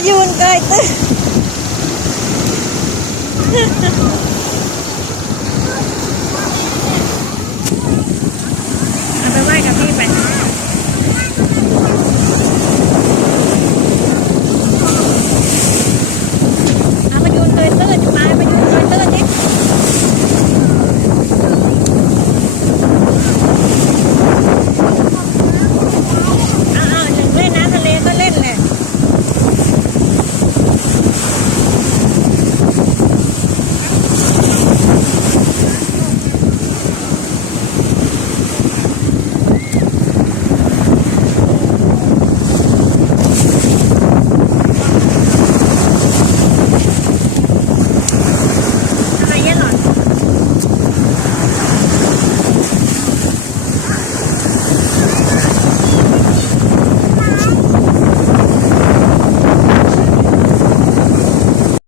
Ayun pun.